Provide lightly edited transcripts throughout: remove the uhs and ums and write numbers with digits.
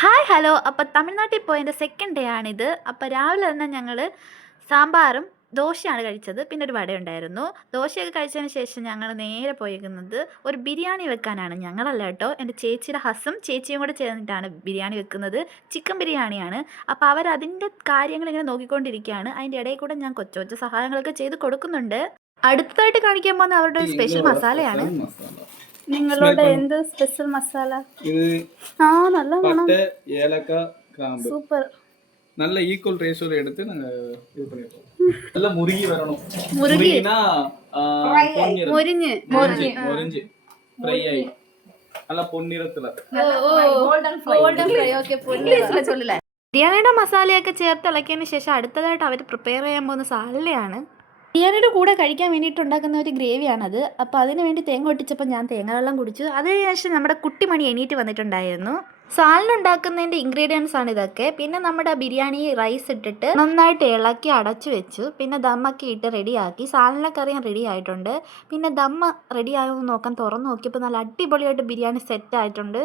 Hi hello. അപ്പോൾ തമിഴ്നാട്ടിൽ പോയതിൻ്റെ സെക്കൻഡ് ഡേ ആണിത്. അപ്പോൾ രാവിലെ തന്നെ ഞങ്ങൾ സാമ്പാറും ദോശയാണ് കഴിച്ചത്. പിന്നെ ഒരു വടയുണ്ടായിരുന്നു. ദോശയൊക്കെ കഴിച്ചതിന് ശേഷം ഞങ്ങൾ നേരെ പോയിരിക്കുന്നത് ഒരു ബിരിയാണി വെക്കാനാണ്. ഞങ്ങളല്ല കേട്ടോ, എൻ്റെ ചേച്ചിയുടെ ഹസ്സും ചേച്ചിയും കൂടെ ചേർന്നിട്ടാണ് ബിരിയാണി വെക്കുന്നത്. ചിക്കൻ ബിരിയാണിയാണ്. അപ്പോൾ അവരതിൻ്റെ കാര്യങ്ങളിങ്ങനെ നോക്കിക്കൊണ്ടിരിക്കുകയാണ്. അതിൻ്റെ ഇടയിൽ കൂടെ ഞാൻ കൊച്ചു കൊച്ചു സഹായങ്ങളൊക്കെ ചെയ്ത് കൊടുക്കുന്നുണ്ട്. അടുത്തതായിട്ട് കാണിക്കാൻ പോകുന്ന അവരുടെ ഒരു സ്പെഷ്യൽ മസാലയാണ്. നിങ്ങളുടെ എന്ത് സ്പെഷ്യൽ മസാല? ഇത് നല്ല മണം. பட்டை ஏலக்காய் கிராம்பு സൂപ്പർ. நல்ல ஈக்குவல் ரேஷியோல எடுத்து நாங்க இது பண்ணிருக்கோம். நல்லா முருகி வரணும். முருகி. முருகினா பொன்னிறம். മൊരിഞ്ഞ് மொரிஞ்சு ஃப்ரை ஆயி நல்லா பொன்னிறத்துல. Golden fry. ഓക്കെ, ഇംഗ്ലീഷിൽ ചൊല്ലില്ലേ. ബിരിയാണിയുടെ മസാലയൊക്കെ ചേർത്ത് ഇളക്കിയതിന് ശേഷം അടുത്തതായിട്ട് അവർ പ്രിപ്പയർ ചെയ്യാൻ പോകുന്ന സാലയാണ്. ബിരിയാണിയുടെ കൂടെ കഴിക്കാൻ വേണ്ടിയിട്ട് ഉണ്ടാക്കുന്ന ഒരു ഗ്രേവിയാണത്. അപ്പോൾ അതിന് വേണ്ടി തേങ്ങ പൊട്ടിച്ചപ്പോൾ ഞാൻ തേങ്ങ വെള്ളം കുടിച്ചു. അതിനുശേഷം നമ്മുടെ കുട്ടിമണി എണീറ്റ് വന്നിട്ടുണ്ടായിരുന്നു. സാലിനുണ്ടാക്കുന്നതിൻ്റെ ഇൻഗ്രീഡിയൻസ് ആണ് ഇതൊക്കെ. പിന്നെ നമ്മുടെ ബിരിയാണി റൈസ് ഇട്ടിട്ട് നന്നായിട്ട് ഇളക്കി അടച്ചു വെച്ചു. പിന്നെ ദമ്മൊക്കെ ഇട്ട് റെഡിയാക്കി. സാലിൻ്റെ കറിയും റെഡി ആയിട്ടുണ്ട്. പിന്നെ ദമ്മ റെഡി ആകുമെന്ന് നോക്കാൻ തുറന്ന് നോക്കിയപ്പോൾ നല്ല അടിപൊളിയായിട്ട് ബിരിയാണി സെറ്റ് ആയിട്ടുണ്ട്.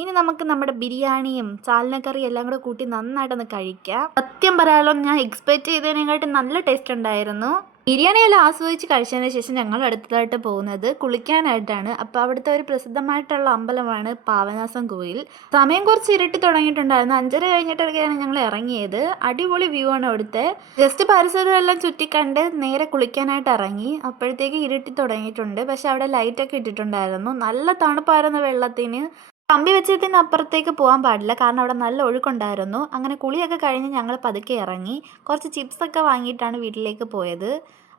ഇനി നമുക്ക് നമ്മുടെ ബിരിയാണിയും സാലനക്കറിയും എല്ലാം കൂടെ കൂട്ടി നന്നായിട്ടൊന്ന് കഴിക്കാം. സത്യം പറയാലോ, ഞാൻ എക്സ്പെക്റ്റ് ചെയ്തതിനെക്കാട്ടും നല്ല ടേസ്റ്റ് ഉണ്ടായിരുന്നു. ബിരിയാണിയെല്ലാം ആസ്വദിച്ച് കഴിച്ചതിന് ശേഷം ഞങ്ങൾ അടുത്തതായിട്ട് പോകുന്നത് കുളിക്കാനായിട്ടാണ്. അപ്പോൾ അവിടുത്തെ ഒരു പ്രസിദ്ധമായിട്ടുള്ള അമ്പലമാണ് പാവനാസം കോയിൽ. സമയം കുറച്ച് ഇരുട്ടി തുടങ്ങിയിട്ടുണ്ടായിരുന്നു. 5:30 കഴിഞ്ഞിട്ടൊക്കെയാണ് ഞങ്ങൾ ഇറങ്ങിയത്. അടിപൊളി വ്യൂ ആണ് അവിടുത്തെ. ജസ്റ്റ് പരിസരം എല്ലാം ചുറ്റിക്കണ്ട് നേരെ കുളിക്കാനായിട്ട് ഇറങ്ങി. അപ്പോഴത്തേക്ക് ഇരുട്ടി തുടങ്ങിയിട്ടുണ്ട്. പക്ഷെ അവിടെ ലൈറ്റൊക്കെ ഇട്ടിട്ടുണ്ടായിരുന്നു. നല്ല തണുപ്പായിരുന്നു വെള്ളത്തിന്. കമ്പി വെച്ചതിന് അപ്പുറത്തേക്ക് പോകാൻ പാടില്ല, കാരണം അവിടെ നല്ല ഒഴുക്കുണ്ടായിരുന്നു. അങ്ങനെ കുളിയൊക്കെ കഴിഞ്ഞ് ഞങ്ങൾ പതുക്കെ ഇറങ്ങി. കുറച്ച് ചിപ്സൊക്കെ വാങ്ങിയിട്ടാണ് വീട്ടിലേക്ക് പോയത്.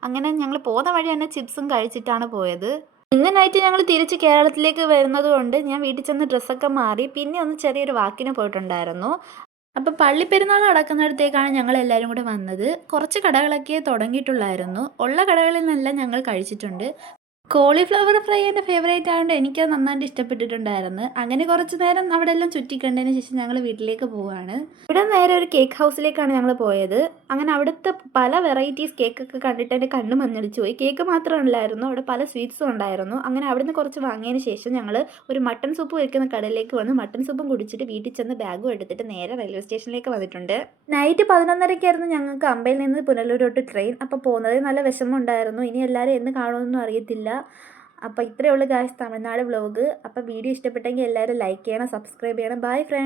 അങ്ങനെ ഞങ്ങൾ പോകുന്ന വഴി തന്നെ ചിപ്സും കഴിച്ചിട്ടാണ് പോയത്. ഇന്ന് നൈറ്റ് ഞങ്ങൾ തിരിച്ച് കേരളത്തിലേക്ക് വരുന്നത് കൊണ്ട് ഞാൻ വീട്ടിൽ ചെന്ന് ഡ്രസ്സൊക്കെ മാറി പിന്നെ ഒന്ന് ചെറിയൊരു വാക്കിന് പോയിട്ടുണ്ടായിരുന്നു. അപ്പോൾ പള്ളിപ്പെരുന്നാൾ നടക്കുന്നിടത്തേക്കാണ് ഞങ്ങൾ എല്ലാവരും കൂടെ വന്നത്. കുറച്ച് കടകളൊക്കെ തുടങ്ങിയിട്ടുള്ളായിരുന്നു. ഉള്ള കടകളിൽ നിന്നെല്ലാം ഞങ്ങൾ കഴിച്ചിട്ടുണ്ട്. കോളിഫ്ലവർ ഫ്രൈ എൻ്റെ ഫേവറേറ്റ് ആയതുകൊണ്ട് എനിക്കത് നന്നായിട്ട് ഇഷ്ടപ്പെട്ടിട്ടുണ്ടായിരുന്നു. അങ്ങനെ കുറച്ച് നേരം അവിടെ എല്ലാം ചുറ്റിക്കണ്ടതിന് ശേഷം ഞങ്ങൾ വീട്ടിലേക്ക് പോവുകയാണ്. ഇവിടെ നേരെ ഒരു കേക്ക് ഹൗസിലേക്കാണ് ഞങ്ങൾ പോയത്. അങ്ങനെ അവിടുത്തെ പല വെറൈറ്റീസ് കേക്കൊക്കെ കണ്ടിട്ട് എൻ്റെ കണ്ണ് മഞ്ഞളിച്ചു പോയി. കേക്ക് മാത്രമല്ലായിരുന്നു, അവിടെ പല സ്വീറ്റ്സും ഉണ്ടായിരുന്നു. അങ്ങനെ അവിടുന്ന് കുറച്ച് വാങ്ങിയതിന് ശേഷം ഞങ്ങൾ ഒരു മട്ടൺ സൂപ്പ് വയ്ക്കുന്ന കടയിലേക്ക് വന്ന് മട്ടൺ സൂപ്പും കുടിച്ചിട്ട് വീട്ടിൽ ചെന്ന് ബാഗും എടുത്തിട്ട് നേരെ റെയിൽവേ സ്റ്റേഷനിലേക്ക് വന്നിട്ടുണ്ട്. നൈറ്റ് 11:30 ഞങ്ങൾക്ക് അമ്പയിൽ നിന്ന് പുനലൂരോട്ട് ട്രെയിൻ. അപ്പോൾ പോകുന്നത് നല്ല വിഷമമുണ്ടായിരുന്നു. ഇനി എല്ലാവരും എന്ന് കാണുമെന്നൊന്നും അറിയത്തില്ല. അപ്പോൾ ഇത്രയേ ഉള്ളൂ ഗായ്സ് തമിഴ്നാട് വ്ലോഗ്. അപ്പോൾ വീഡിയോ ഇഷ്ടപ്പെട്ടെങ്കിൽ എല്ലാവരും ലൈക്ക് ചെയ്യണം, സബ്സ്ക്രൈബ് ചെയ്യണം. Bye friends.